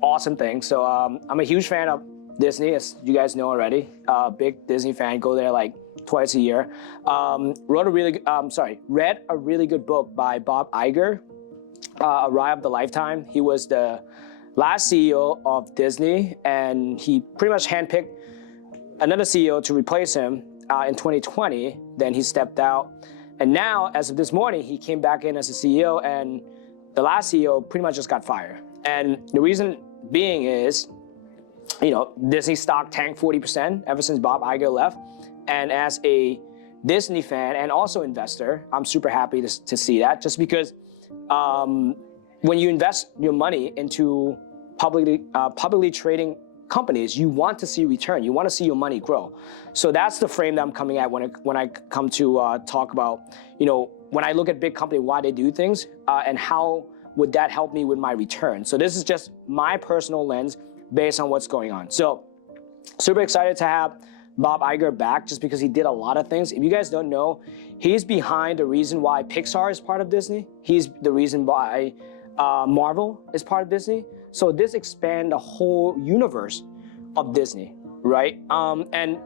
awesome thing. So I'm a huge fan of Disney, as you guys know already. Big Disney fan, go there like twice a year. Read a really good book by Bob Iger, A Ride of the Lifetime. He was the last CEO of Disney, and he pretty much handpicked another CEO to replace him in 2020. Then he stepped out. And now, as of this morning, he came back in as a CEO, and the last CEO pretty much just got fired. And the reason being is, Disney stock tanked 40% ever since Bob Iger left. And as a Disney fan and also investor, I'm super happy to see that, just because when you invest your money into publicly trading companies, you want to see return. You want to see your money grow. So that's the frame that I'm coming at when I come to talk about, when I look at big company, why they do things, and how would that help me with my return. So this is just my personal lens based on what's going on. So super excited to have Bob Iger back, just because he did a lot of things. If you guys don't know, he's behind the reason why Pixar is part of Disney. He's the reason why Marvel is part of Disney. So this expands the whole universe of Disney, right? And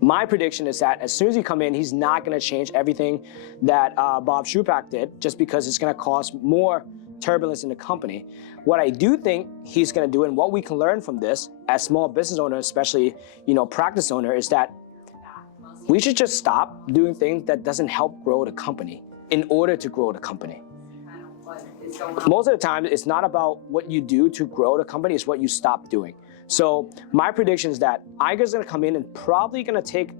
my prediction is that as soon as he come in, he's not going to change everything that Bob Chapek did, just because it's going to cause more turbulence in the company. What I do think he's going to do, and what we can learn from this as small business owners, especially practice owner, is that we should just stop doing things that doesn't help grow the company in order to grow the company. Most of the time, it's not about what you do to grow the company, it's what you stop doing. So my prediction is that Iger's going to come in and probably going to take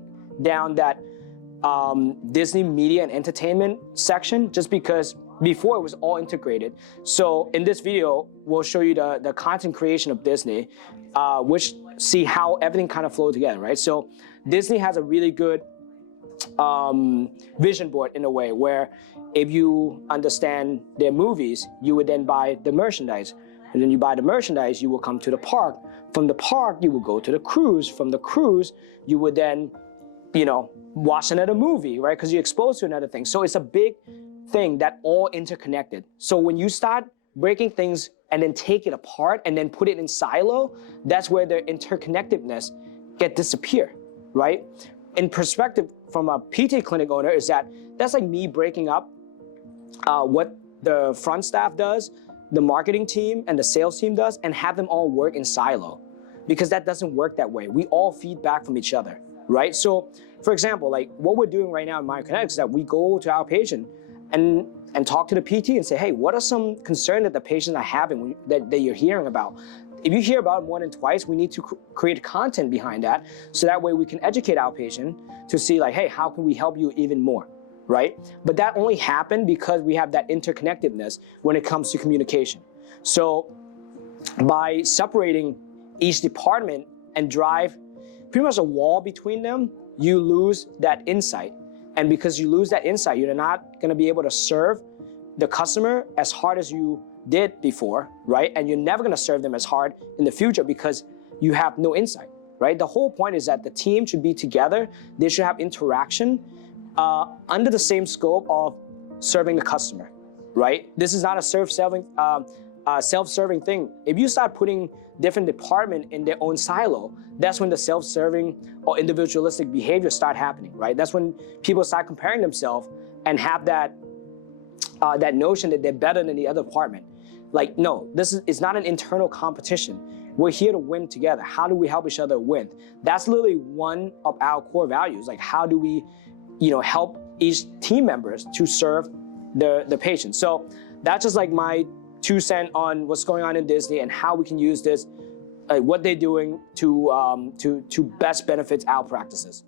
down that Disney media and entertainment section, just because before it was all integrated. So in this video, we'll show you the content creation of Disney, which see how everything kind of flowed together, right? So Disney has a really good vision board in a way, where if you understand their movies, you would then buy the merchandise. And then you buy the merchandise, you will come to the park. From the park, you will go to the cruise. From the cruise, you would then, watch another movie, right? Because you're exposed to another thing. So it's a big thing that all interconnected. So when you start breaking things and then take it apart and then put it in silo, that's where the interconnectedness disappear, right? In perspective from a PT clinic owner, is that's like me breaking up what the front staff does, the marketing team and the sales team does, and have them all work in silo, because that doesn't work that way. We all feed back from each other, right? So for example, like what we're doing right now in MyoKinetics is that we go to our patient and talk to the PT and say, hey, what are some concerns that the patients are having that you're hearing about? If you hear about it more than twice, we need to create content behind that, so that way we can educate our patient to see like, hey, how can we help you even more, right? But that only happened because we have that interconnectedness when it comes to communication. So by separating each department and drive pretty much a wall between them, you lose that insight. And because you lose that insight, you're not going to be able to serve the customer as hard as you did before, right? And you're never going to serve them as hard in the future because you have no insight, right? The whole point is that the team should be together. They should have interaction under the same scope of serving the customer, right? This is not a self-serving thing. If you start putting different departments in their own silo, that's when the self-serving or individualistic behavior start happening, right? That's when people start comparing themselves and have that notion that they're better than the other department. Like, no, it's not an internal competition. We're here to win together. How do we help each other win? That's literally one of our core values. Like, how do we, help each team members to serve the patient? So that's just like my 2 cents on what's going on in Disney and how we can use this, what they're doing to best benefit our practices.